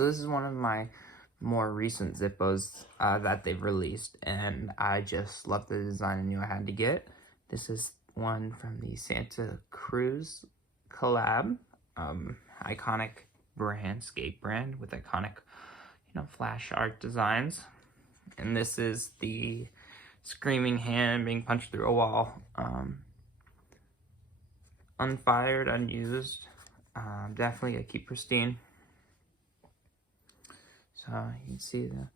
So this is one of my more recent Zippos that they've released, and I just love the design and knew I had to get. This is one from the Santa Cruz collab, iconic brand, skate brand with iconic, flash art designs. And this is the screaming hand being punched through a wall, unfired, unused. Definitely gotta keep pristine. So you can see the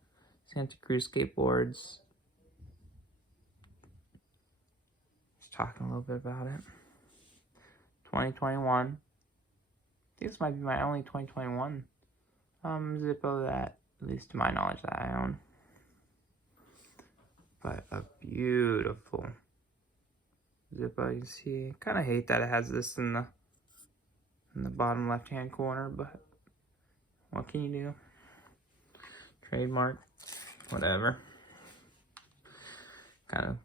Santa Cruz skateboards. Just talking a little bit about it. 2021. I think this might be my only 2021 Zippo that, at least to my knowledge, that I own. But a beautiful Zippo. You see, kind of hate that it has this in the bottom left-hand corner, but what can you do? Trademark, whatever. Kind of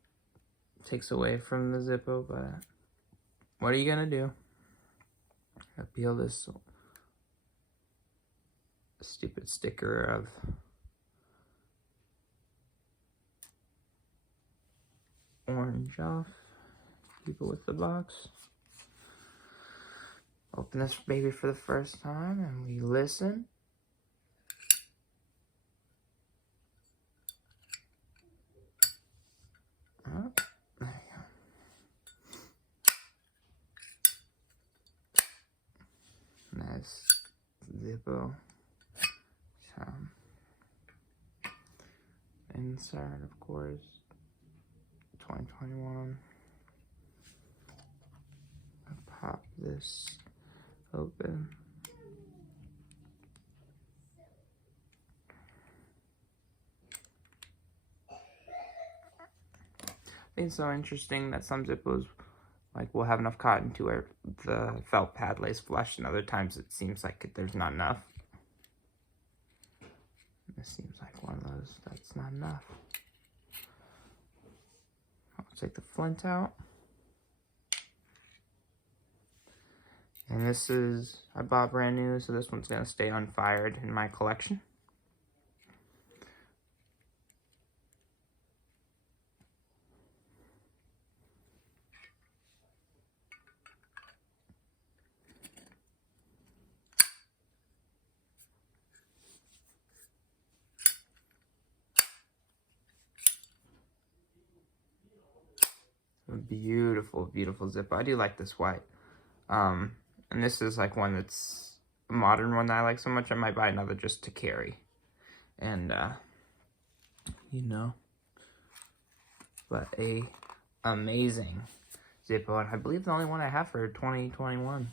takes away from the Zippo, but what are you gonna do? I peel this stupid sticker of orange off. Keep it with the box. Open this baby for the first time and we listen. Oh, there you go. Nice Zippo. Inside, of course, 2021. I'll pop this open. I think it's so interesting that some Zippos will have enough cotton to where the felt pad lays flush, and other times it seems like there's not enough. This seems like one of those that's not enough. I'll take the flint out. And this is, I bought brand new, so this one's gonna stay unfired in my collection. A beautiful, beautiful Zippo. I do like this white. And this is like one that's a modern one that I like so much, I might buy another just to carry. And, but a amazing Zippo, and I believe the only one I have for 2021.